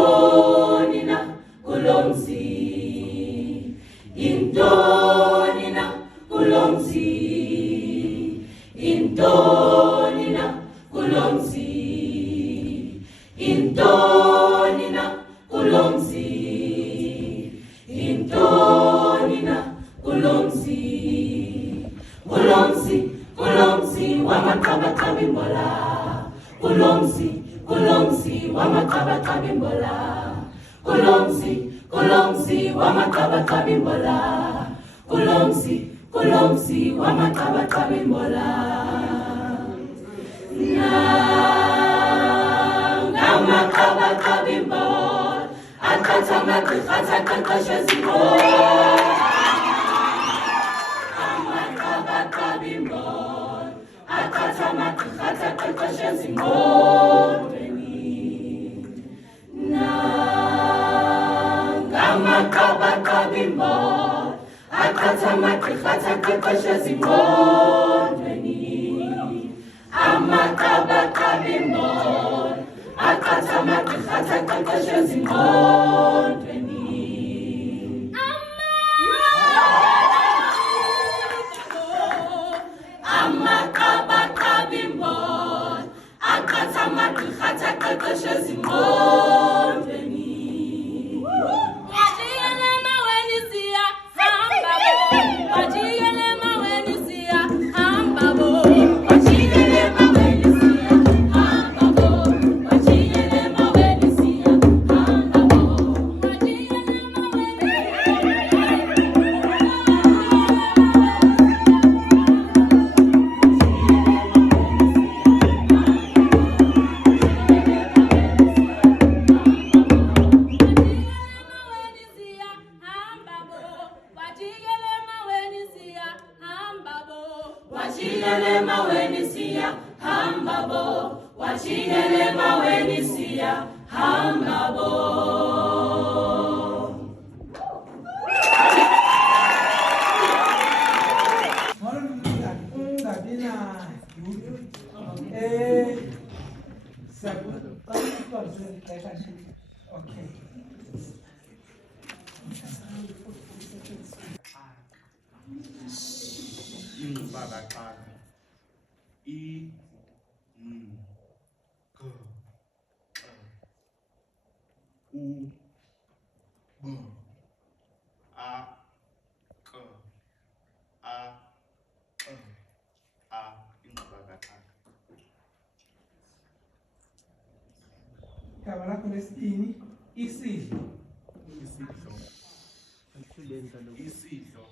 Intoni na kulomzi, intoni na kulomzi, intoni na kulomzi, intoni na kulomzi, intoni na kulomzi, kulomzi, kulomzi wamakabatabimbola, kulomzi, kulomzi wamakabatabimbola, kulomzi, kulomzi wamakabatabimbola, kulomzi, kulomzi wamakabatabimbola. Ngamakabatabimbola atatamakatatatashazibola. Igama lakho lesibini isidlo. Isidlo. Isidlo.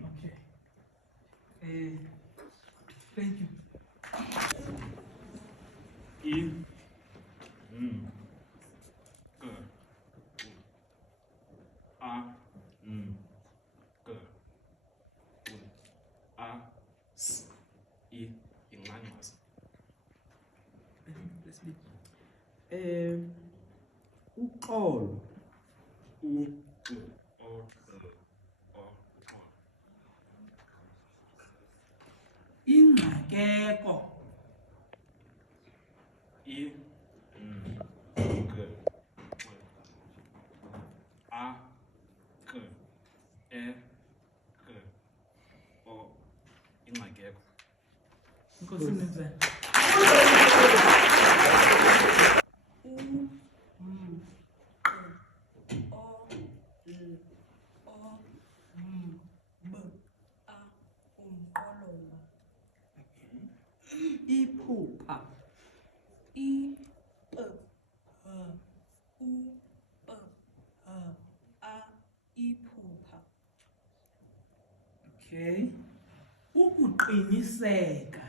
Okay. Thank you. Uxolo. Ingxakeko. Inkosi Mnumzane. Iphupha. Okay. Ukuqiniseka.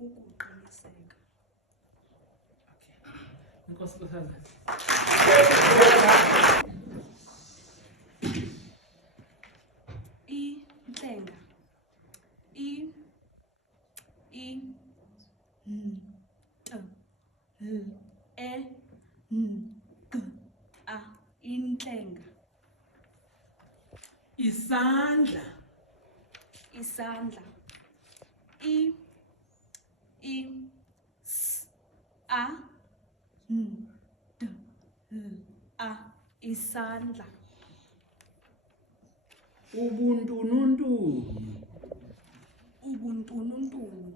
Ukuqiniseka. Inkosi Nkosazana. Inhlenga. Inhlenga. Isandla. Isandla. Isandla. ubuntununtunu, Ubuntununtunu.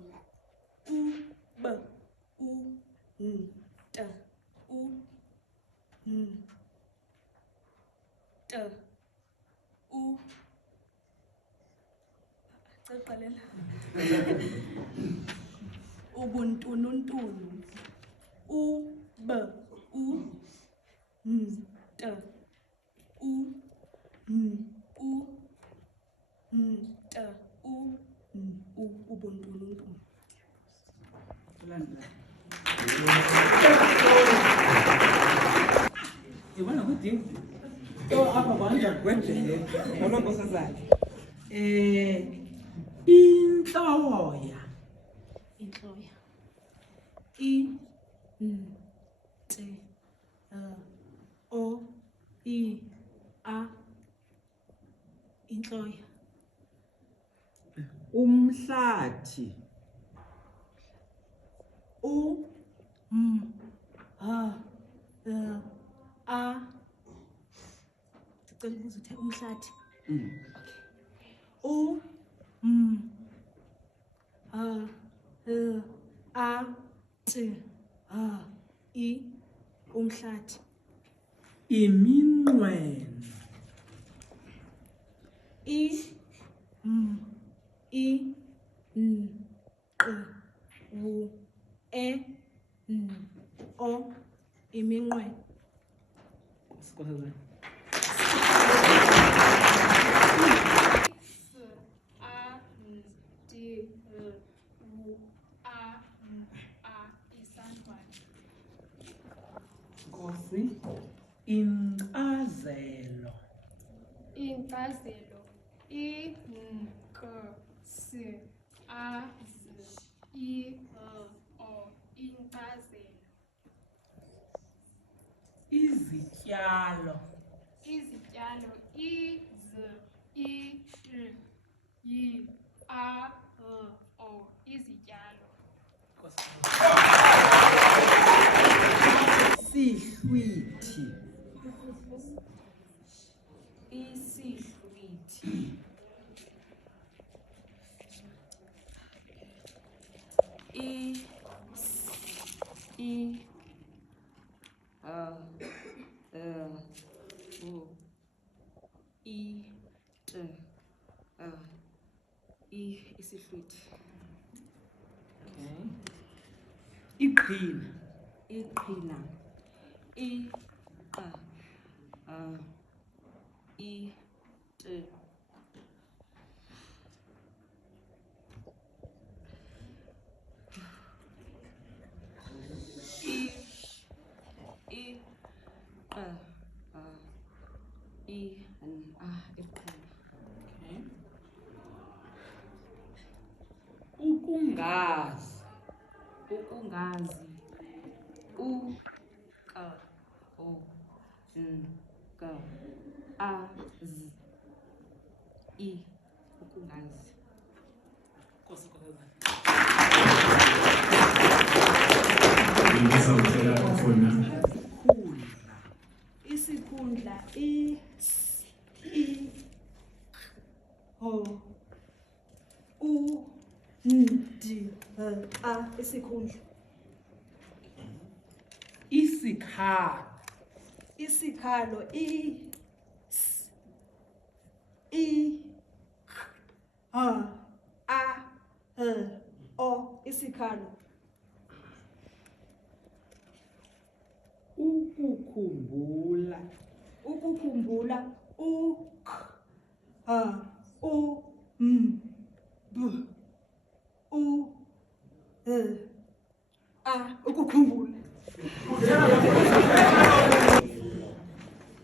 Caqalela. Ubuntununtunu. Ubuntununtunu. Yibona kudinga. Apha kwanja kwendlela. Yabona Nkosazana. Intloya. Intloya. Intloya. umhlathi, Sicela ukuze uthe umhlathi. Umhlathi. Iminqweno. Iminqweno. Nkosazana. Nkosi. Inkcazelo. Inkcazelo. Inkcazelo. Izityalo. Izityalo. Izityalo. sihlwithi, Isihlwithi. Isihlwithi. Okay. Iqhina. Iqhina. Okay. Ukungazi. Ukungazi. Ukungazi. Nkosi Nkosazana. Ngizawucela khona. Isikhundla. Isikhundla. Isikhalo. Isikhalo. I A L O isikhalo. ukukhumbula Ukukhumbula U K U M B U L A ukukhumbula.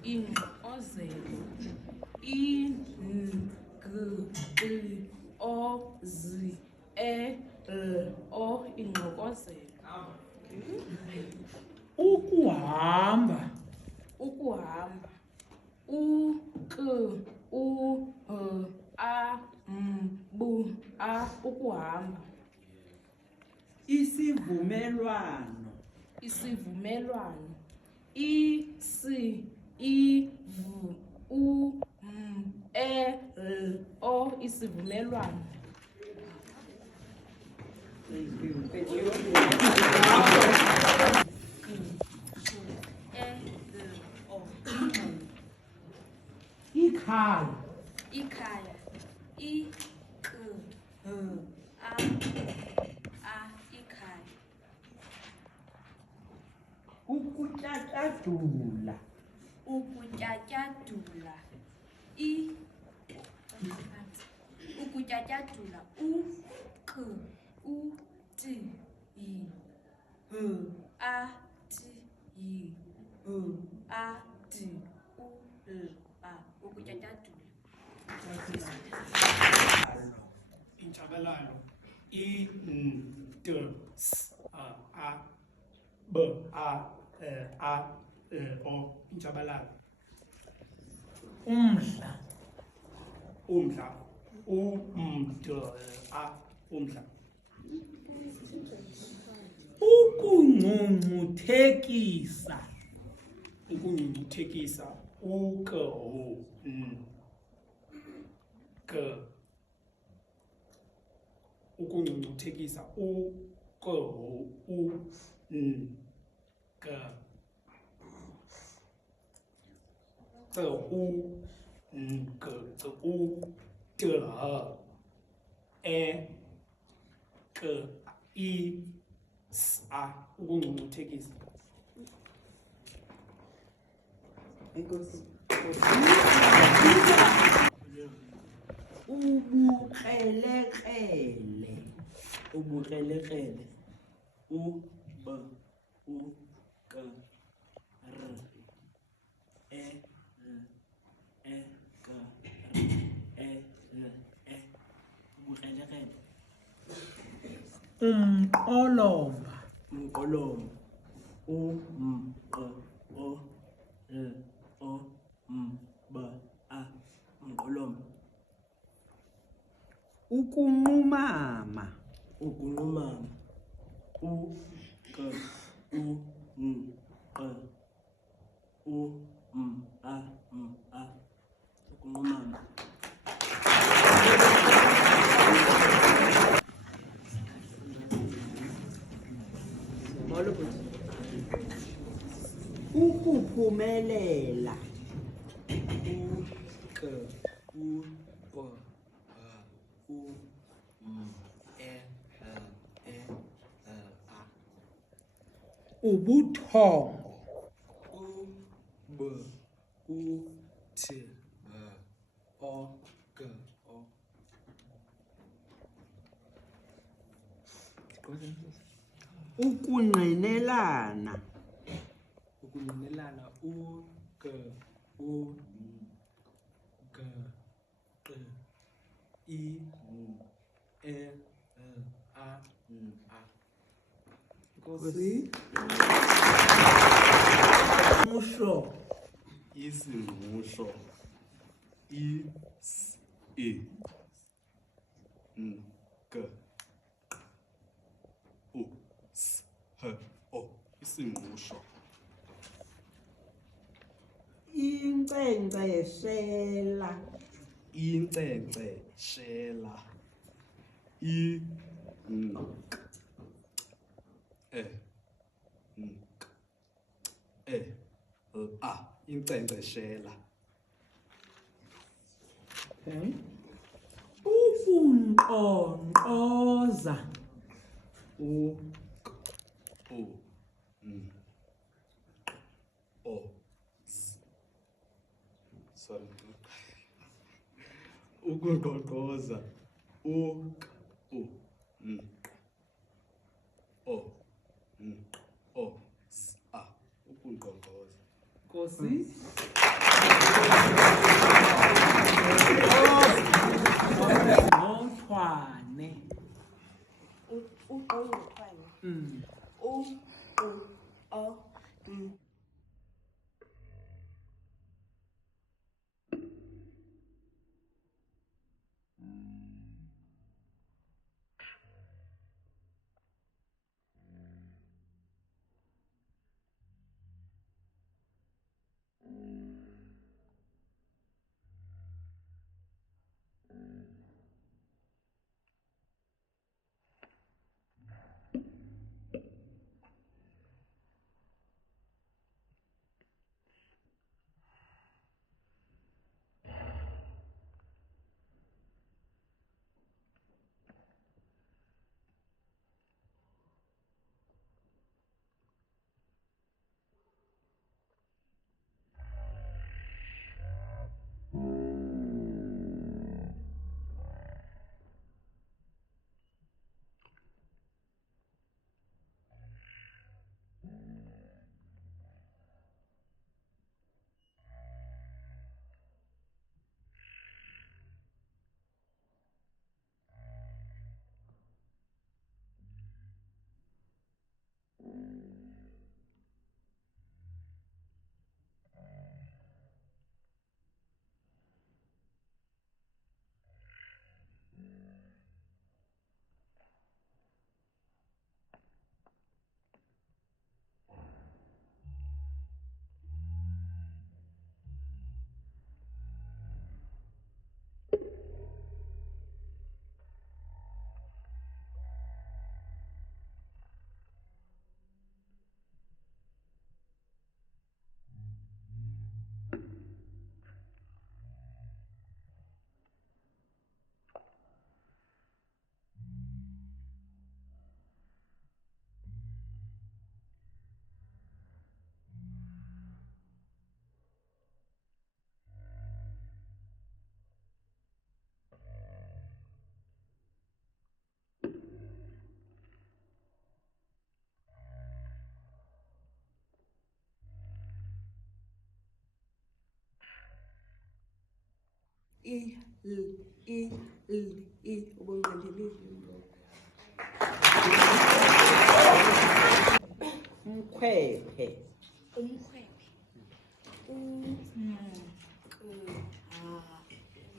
ingxokozelo I N G I O Z E L O ingxokozelo ukuhamba U K U H A M B A ukuhamba isivumelwano isivumelwano I C I V U M E L O isivumelwano ikhaya Ikhaya. I K A ikhaya. ukutyatyadula Ukutyatyadula. Ukutyatyadula. U K U T I A T I A D U L A ukutyatyadula. Intshabalalo I N T S A B A L O intshabalalo umdla umdla U M D A umdla ukungcungcuthekisa ukungcungcuthekisa U K O N K ukungcungcuthekisa U K O U N K Z U N K Z U D H E K I S A ukungcungcuthekisa ubukrelekrele U B U K R E L E K R E L E ubukrelekrele umqolomba umqolomo U M Q O L O M B A umqolomo ukunqumama ukunqumama U K U N Q U M A ukunqumama ukuphumelela U K U P H U M E L E L A ubuthongo U B U T H O G O ukungqinelana ukungqinelana U G U G Q I N E L A N A Nkosi musho Isimusho I S E N G U S H O isimusho inkcenkceshela inkcenkceshela I N K E N K E L A inkcenkceshela Okay. Ukunkqonkqoza. U K U N O S. Sorry. Ukunkqonkqoza. U K U N O N O S A. Ukunkqonkqoza. Nkosi. Nothwane. Uqoqoqwane. U O N. I Mkhwephe. Umkhwephe. U K H I.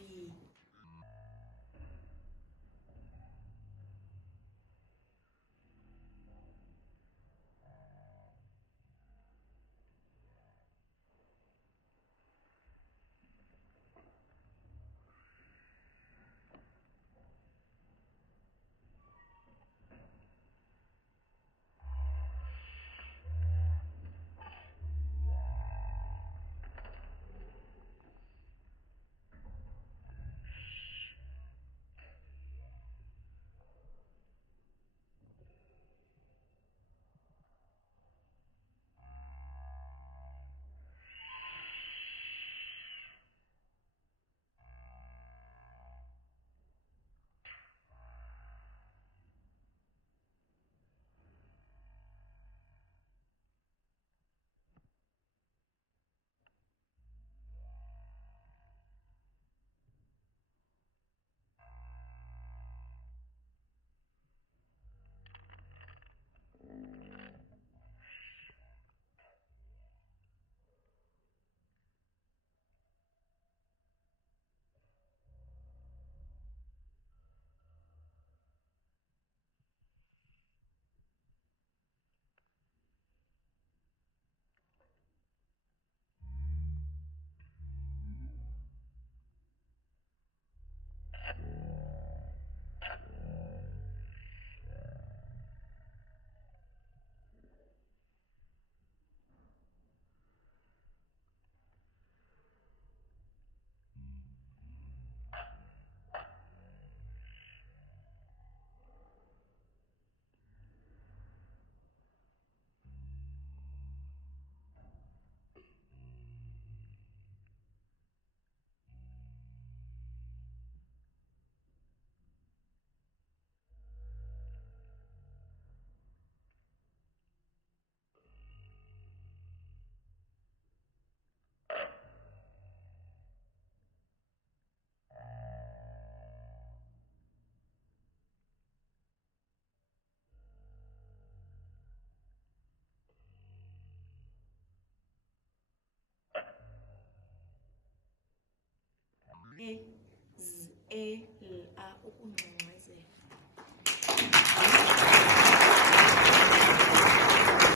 ezela ukungcengcezela.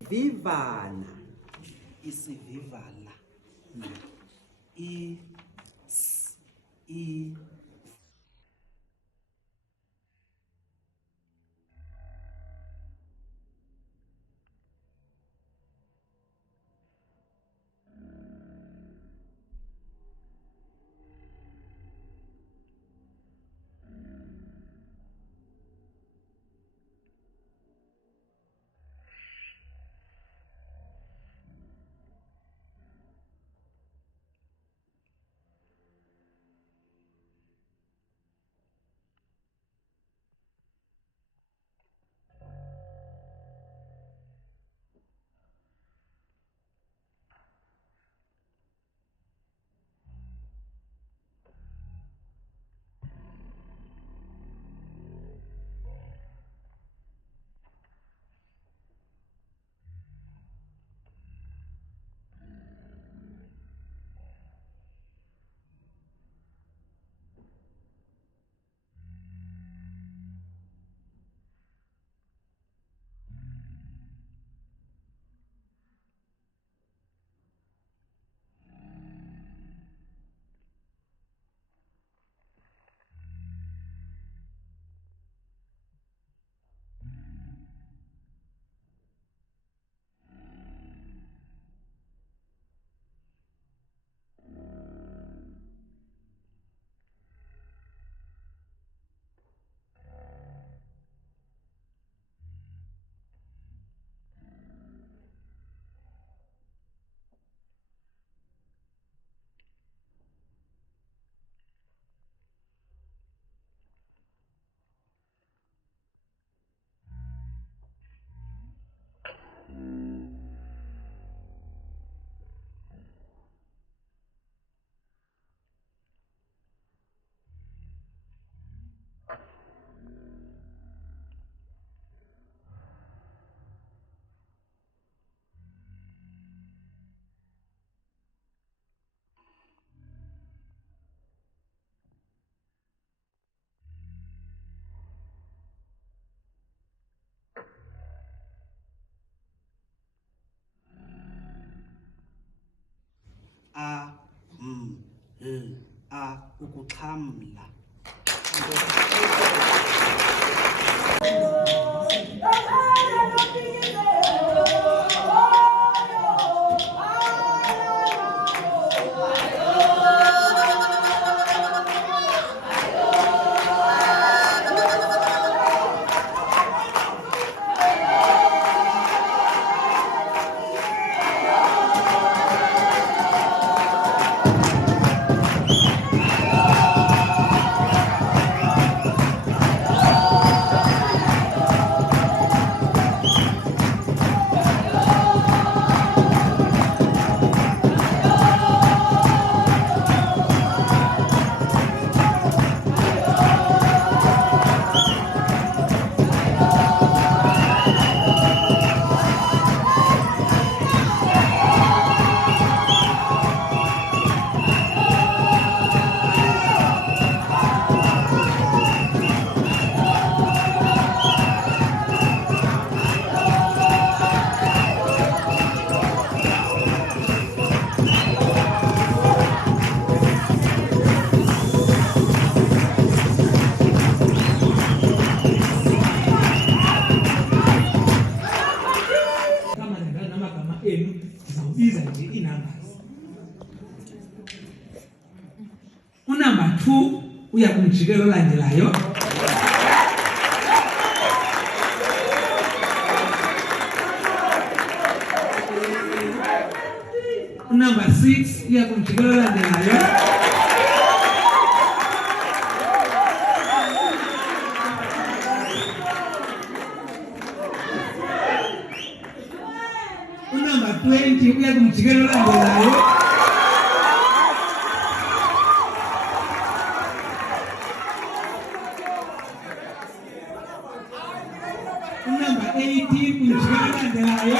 Vivala. Isivivala. I ukuxhamla. Unumber 2 uya kumjikelo olandelayo. Unumber 6 uya kumjikelo olandelayo. Unumber 20 uya kumjikelo olandelayo. Number 18 kumjikelo olandelayo.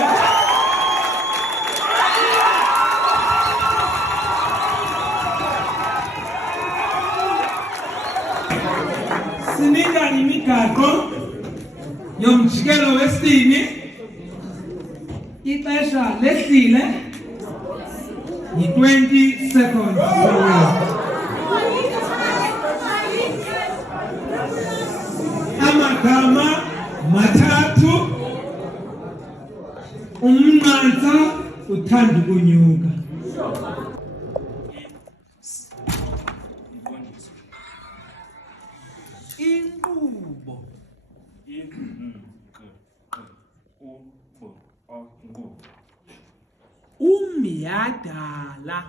nomjikelo wesibini ixesha lehlile yi-20 seconds. Amagama mathathu umnqantsa uthanda ukunyuka. Inkqubo. Umyadala.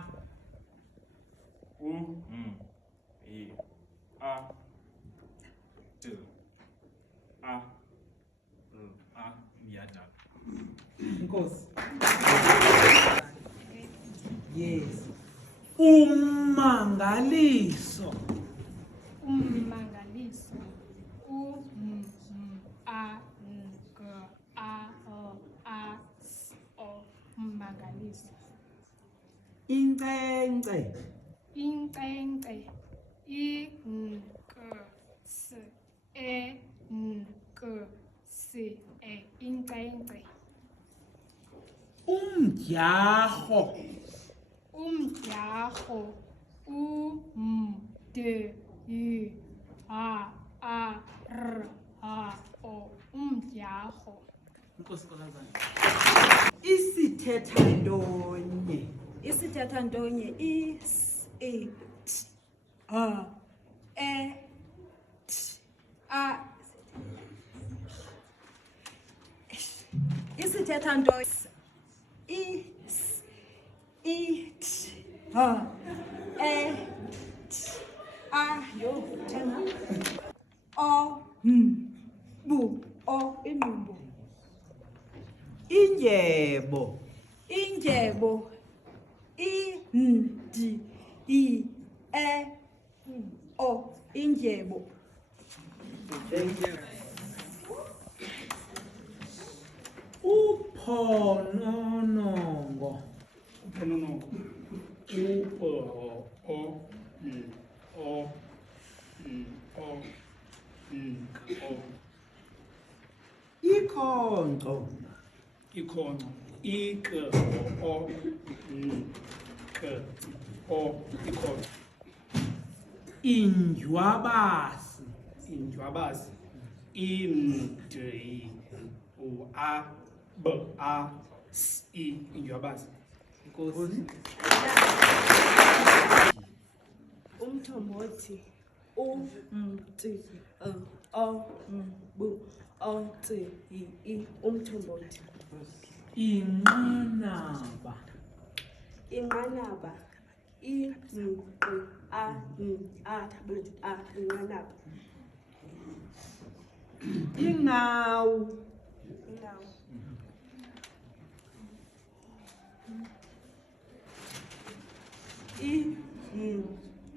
Inkosi. Yes. Ummangaliso. Ummangaliso. Ummangaliso. Inkcenkce. Inkcenkce. Inkcenkce. Umdyarho. Umdyarho. Umdyarho. Isithethantonye. Isithethantonye isithethantonye inqumbo. Indyebo. Indyebo. Indyebo. Uphononongo. Ikhonkco. Ikhonkco. Indlwabazi. Indlwabazi. Indlwabazi. Inkosi. Umthombothi. Umthombothi. Inqanaba. Inqanaba. Inqanaba. Inqawu. Indawo.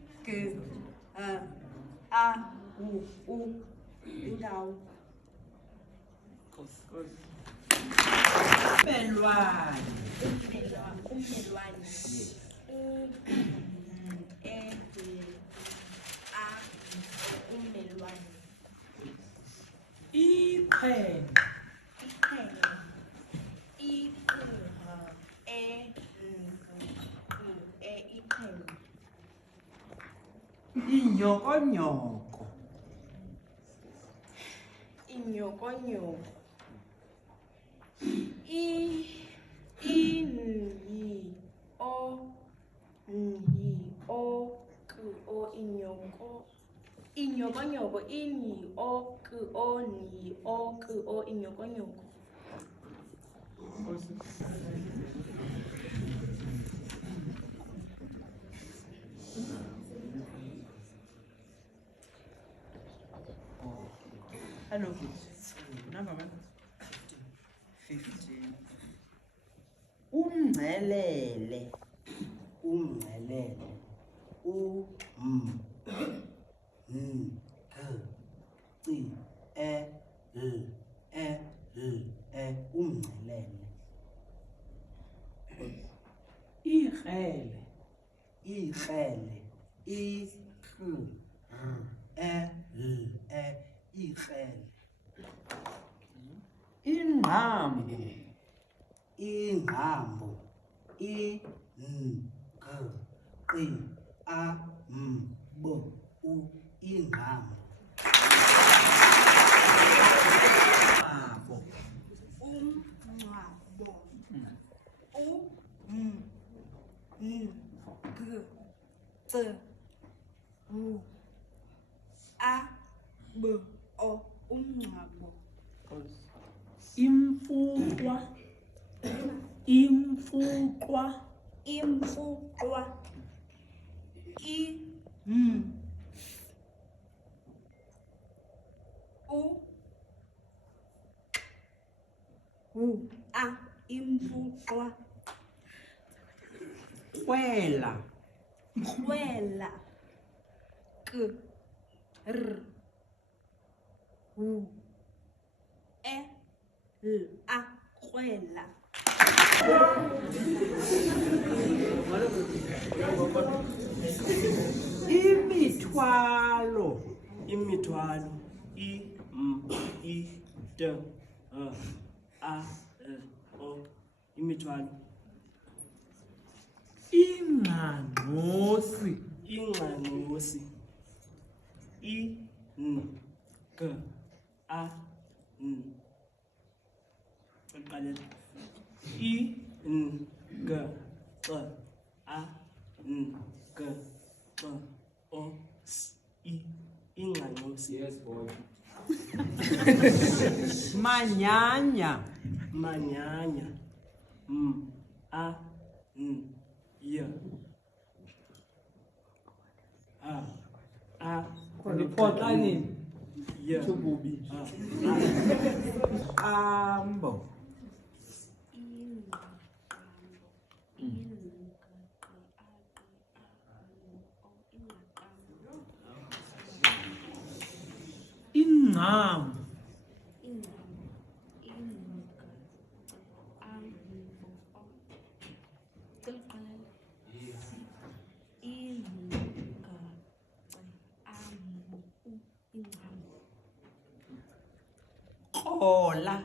Indawo. Belwane. Ummelwane. Ummelwane. Iqhenqa. Iqhenqa. Inyokonyoko. Inyokonyoko. Inyokonyoko. Inyokonyoko. Hello. Number 15. Umngcelele. Umngcelele. Umngcelele. Ikrele. Ikrele. Ikrele. ingqambo, ingqambo, I N G Q A M B U, ingqambo. umngcwabo, U M N G C W A B O, umngcwabo. imfuqwa, imfuqwa, Imfuqwa, I M U W A, imfuqwa. kwela, Kwela, K R W E L A, kwela. imithwalo, imithwalo, I M I T H A L O, imithwalo. ingxangxosi, ingxangxosi, I N G A N, uqalela, I N G C A N G C O S I, ingxangxosi. Yes boy. manyanya, manyanya, M A N Y A Ndiphoxaneni. Y Ambo, ingqambo, Khola,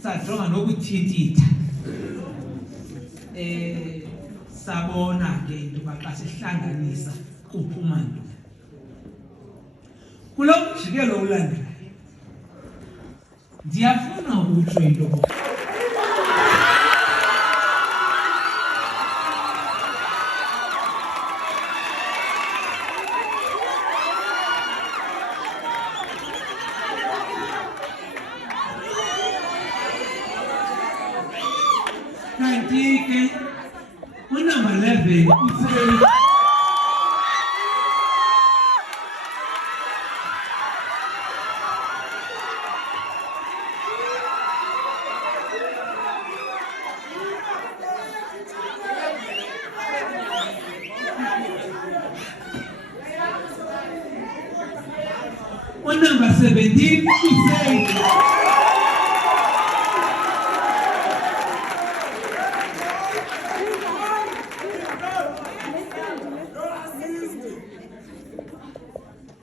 sajonga nokuthintitha. Sabona ke into yoba xa sihlanganisa kuphuma ntoni. Kulo mjikelo ulandelayo ndiyafuna ukutsho into yoba kanti ke unumber 11 uthe unumber 17 uthe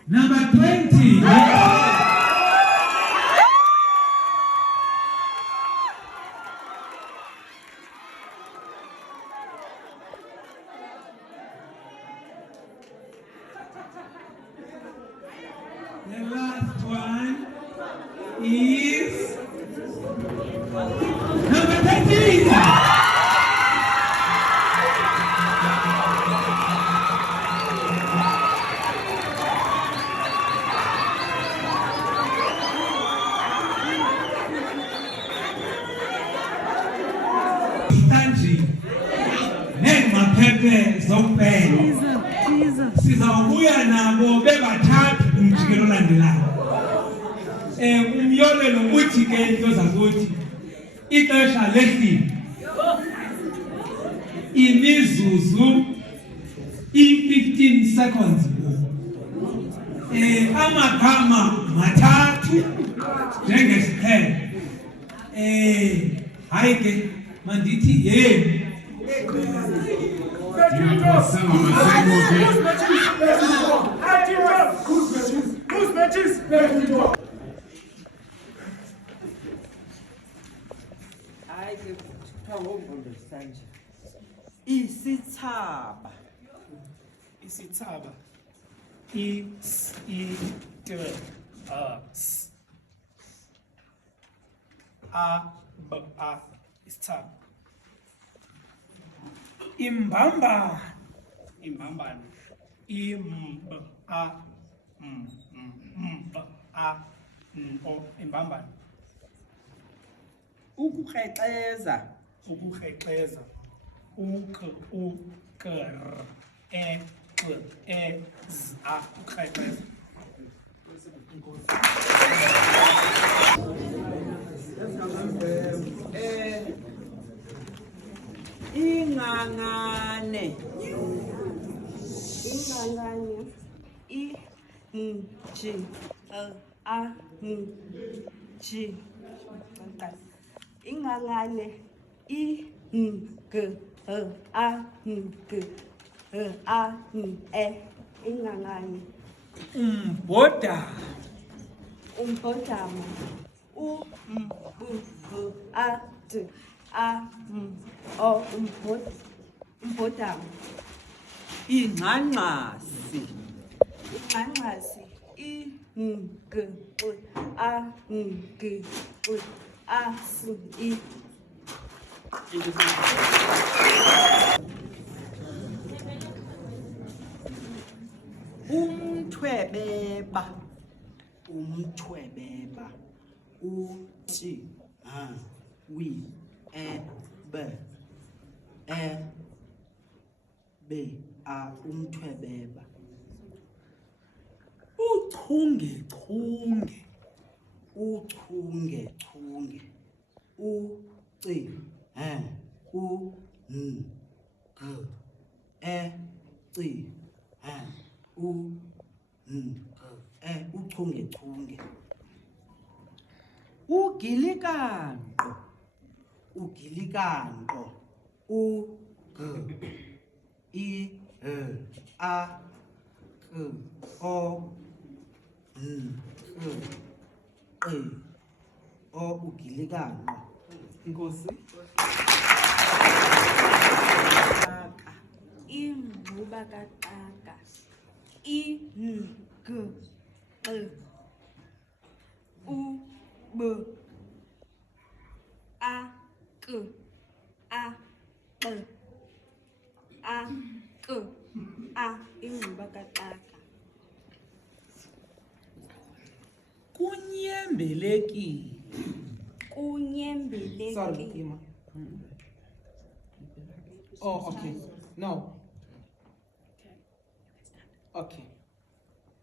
number 20. The last one is number 13. Nengmaphephe zokupela sizawubuya nabo bebathathu kumjikelo olandelayo. Umyolelo uthi ke into zakuthi ixesha lehlile imizuzu i-15 seconds. Amagama mathathu njengesiqhelo. Hayi ke mandithi yeni Hayi ke kuthiwa ngombondo sanje. Isithaba. Isithaba. S. A. Isithaba. Imbambano. Imbambano. Imbambano. Ukukrexeza. Ukukrexeza. Ukukrexeza. Ingangane. Ingangane. Ingangane. Ingangane. Umbhodama. Umbhodama. Umbhodama. Ingxangxasi. Ingxangxasi. Umthwebeba. Umthwebeba. Umthwebeba. Uchungechunge. Uchungechunge. Uchungechunge. Ugilikanqo. Ugilikanqo. Ugilikanqo. Inkosi. Ingquba kaxaka. Ingquba kaxaka. Kunyembelekile. Kunyembelekile. Sorry, Kima. Oh, okay. No. Okay.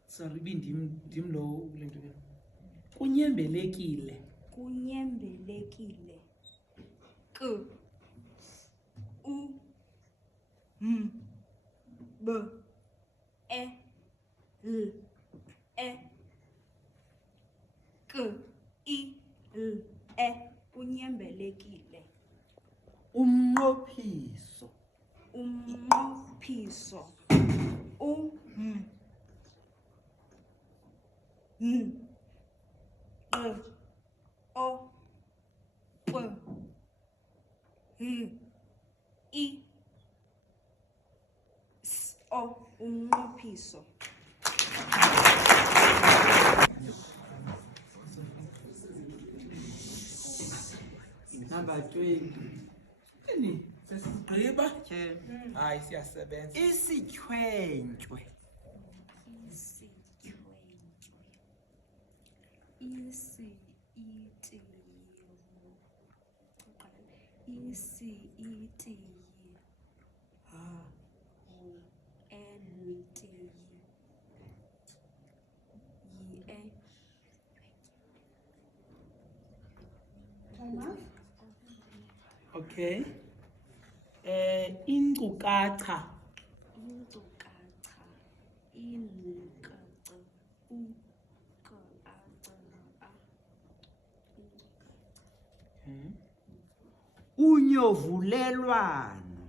Sorry, bindim lo kulento le. Kunyembelekile. Kunyembelekile. Kunyembelekile. Umnqophiso. Umnqophiso. Umnqophiso. Number 20. Ini sesigqiba? Hayi siyasebenza. Isichwenchwe. Okay. Inkcukacha. Unyovulelwano.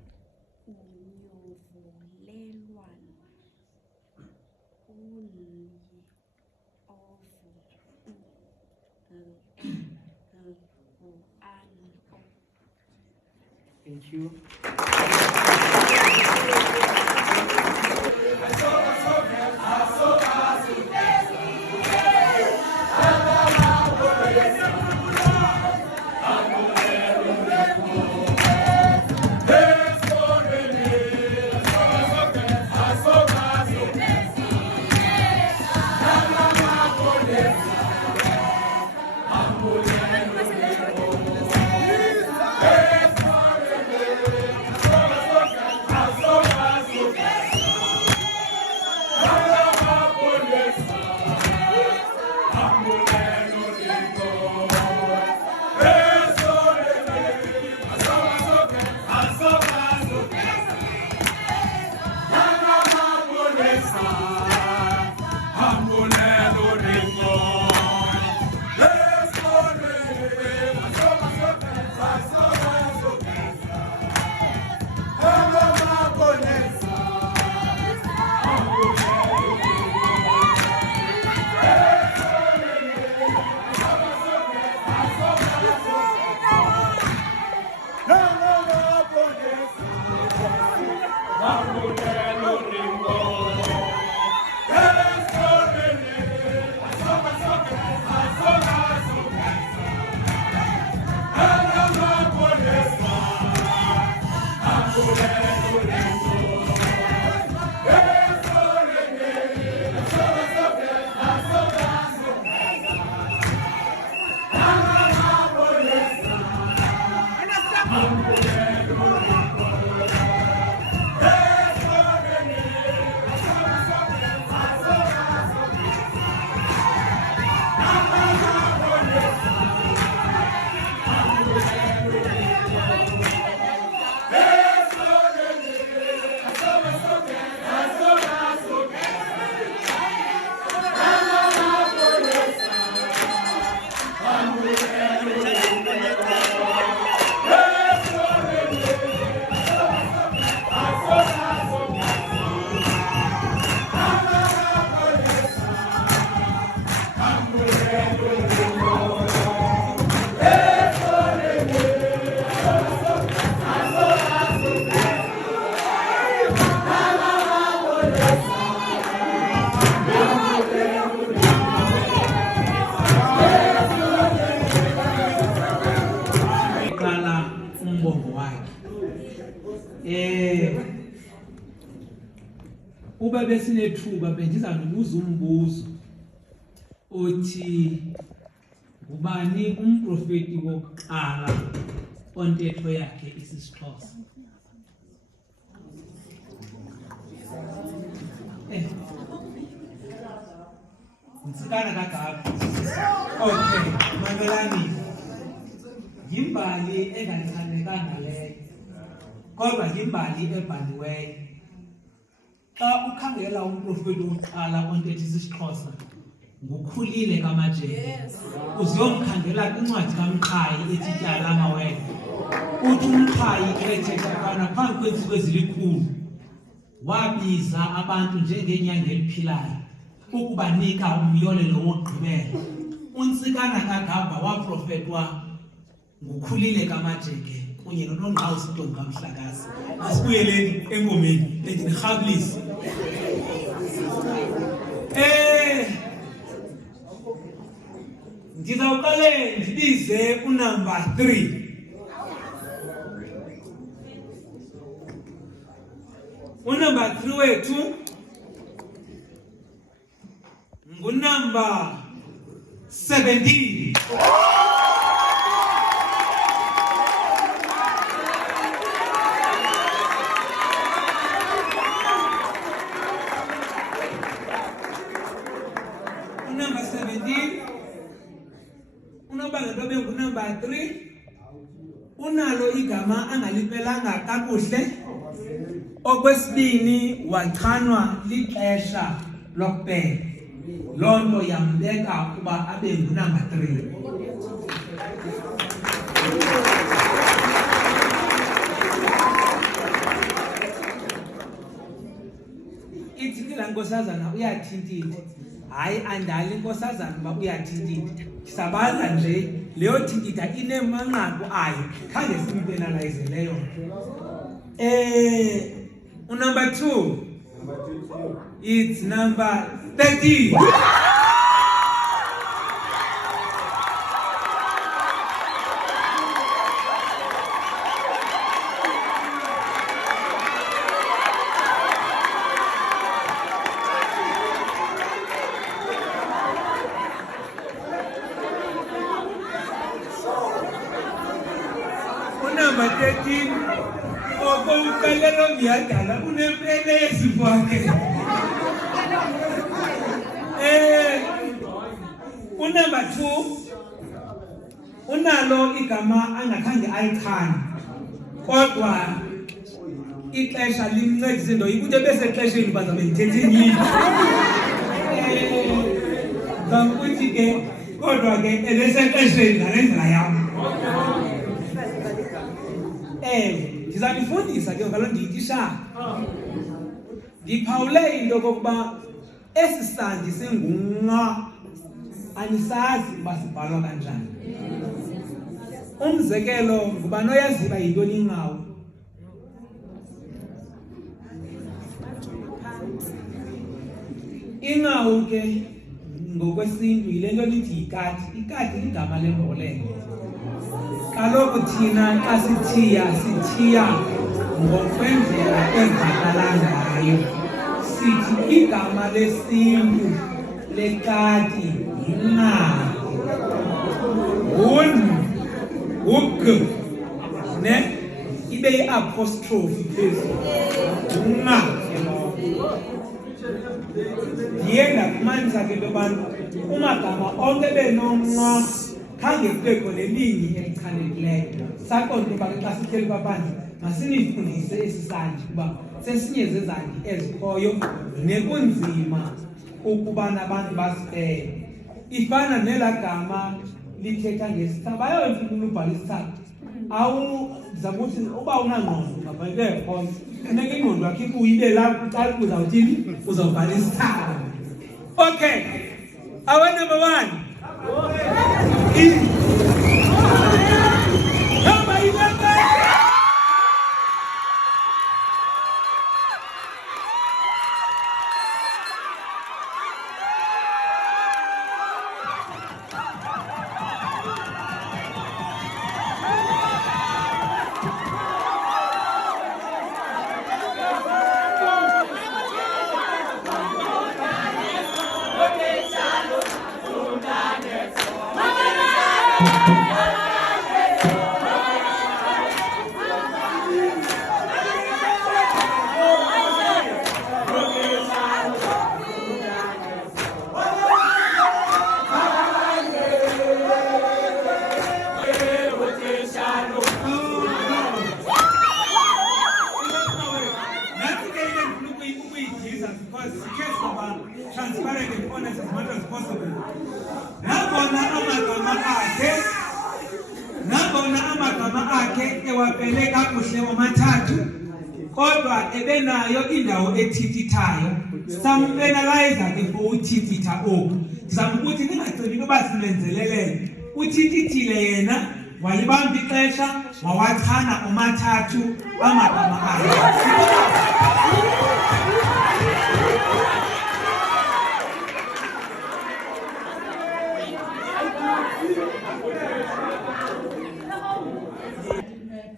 Thank you. Ube besinethuba bendiza nobuza umbuzo othi ubani umprofeti wokuqala ontetho yakhe isisiXhosa. Nsikana kagaba. Okay, mamelani. Yimbali engachanekanga leyo. Kodwa yimbali ebhaliweyo. Xa ukhangela umprofeti wokuqala ontetho isisiXhosa nguKhulile kaMajeke. Uziyomkhangela kwincwadi kaMqhayi ethi Tyala Amawele. Uthi uMqhayi ethetha phana phambi kweentsuku ezilikhulu wabiza abantu njengenyanga eliphilayo ukubanika umyolelo wokugqibela. Untsikana kaGaba waprofetwa nguKhulile kaMajeke kunye noNongqawuse Ntombi kaMhlakazi. Asibuyeleni engomeni endinirhabulise. Ndizawuqale ndibize unumber 3. Unumber 3 wethu ngunumber 17. Number 17. Unobangela lobe ngunumber 3. Unalo igama angalipelanga kakuhle. Okwesibini wachanwa lixesha lokubheka. Loo nto yambeka ukuba abe ngunumber 3. Ithi la nkosazana uyathintitha. Hayi andali inkosazana uba uyathintitha. Sabaza nje leyo tikita inemanqaku ayo khange simpenalize leyo. Number 2, it's number 30. Number 13, okokuqalela ngiyadala unempele yesifo yakhe. Number 2, unalo igama angakhange alithanda kodwa ixesha limncedise into ukuthi ebesexesheni bazabe ndithethe inyini. Ngakuthi ke kodwa ke ebesexesheni ngalendlela yam. Ndizanifundisa ke ngaloo ndiyitishara. Ndiphawule into kokuba esi sandi singunqa anisazi uba sibhalwa kanjani. Umzekelo, ngubani oyaziba yintoni inqawu? Inqawu ke ngokwesintu yile nto lithi yikati. Ikati ligama lemboleko. Kaloku thina xa sithiya ngokwendlela evakala ngayo. Sithi igama lesintu lekati yinqaku. Ug ne ibe yi-apostrophe phezulu. Ndiye ndafumanisa ke into yobana umagama onke benomnqa khange kubekho nelinye elichanekileyo. Saqonda ukuba xa sihleli kwabantu masinifundise esi sandi ukuba sesinye zezandi ezikhoyo nekunzima ukuba nabantu basipele. Ifana nelaa gama lithetha ngesithaba. Bayawufuna ubhala isithaba. Ndizama ukuthi uba unangqondo ngabhalele phonsi. Funeka ingqondo yakho ibuyibe lapho xa uzawuthini uzawubhala isithaba. Okay. Our number 1. Number 11. Transparent and honest as much as possible. Nangona amagama akhe ewapele kakuhle omathathu kodwa ebenayo indawo ethithithayo. Sampenalize ke for uthithitha oku. Ndizama ukuthi ningaceli ukuba simenzelelele. Uthithithile yena walibamba ixesha wawachana omathathu amagama akhe.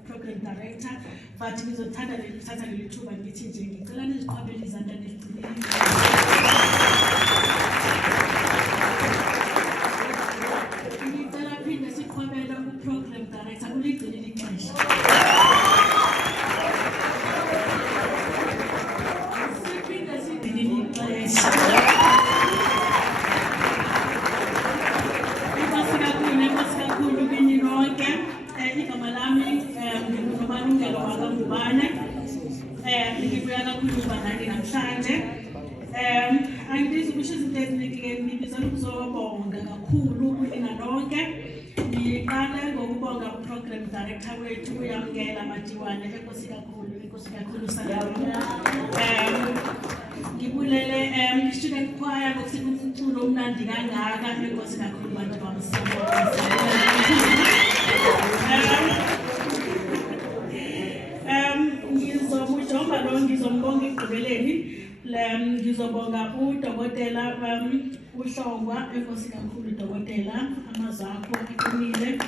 Program director, but ngizothanda lithatha leli thuba ngithi nje ngicela niziqhwabele izandla nezigcinile. Ngicela phinde siqhwabele u-program director uligcinile ixesha. Siphinde sigcinile ixesha. Inkosi kakhulu kini lonke. Igama lami nginguNomalungelo wakwaNgubane. Ngibuya kakhulu kubadlali namhlanje. Angibiza ukusho izinto eziningi ngibizela ukuzobonga kakhulu kunina lonke. Ngiqale ngokubonga u-program director wethu uyamukela Madiwane. Enkosi kakhulu salawona. Ngibulele student choir ngokuthi umculo omnandi kangaka. Enkosi kakhulu bantu bamsebenzisa. ekugqibeleni ngizobonga udokotela uHlongwa, enkosi kakhulu udokotela, amazwi akho aqinile.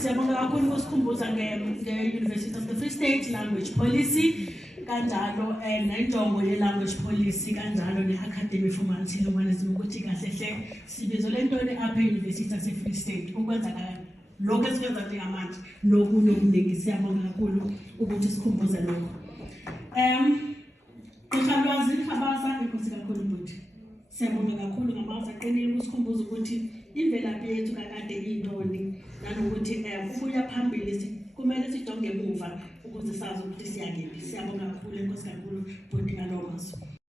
Siyabonga kakhulu ukusikhumbuza nge-University of the Free State Language Policy, kanjalo nenjongo ye-language policy, kanjalo ne-academy for multilingualism, ukuthi kahle hle sibizwe le ntoni apha e-University yase-Free State ukwenza lokho esikwenza njengamanje nokunye okuningi. Siyabonga kakhulu ukuthi sikhumbuze lokho. Ukhalwazi Khabaza, enkosi kakhulu mbuti. Siyabonga kakhulu ngamazwi aqinile ukusikhumbuza ukuthi imvelaphi yethu kakade iyintoni, nanokuthi ukuya phambili kumele sijonge emuva ukuze sazi ukuthi siyakephi. Siyabonga kakhulu enkosi kakhulu mbuti ngalowo mazwi.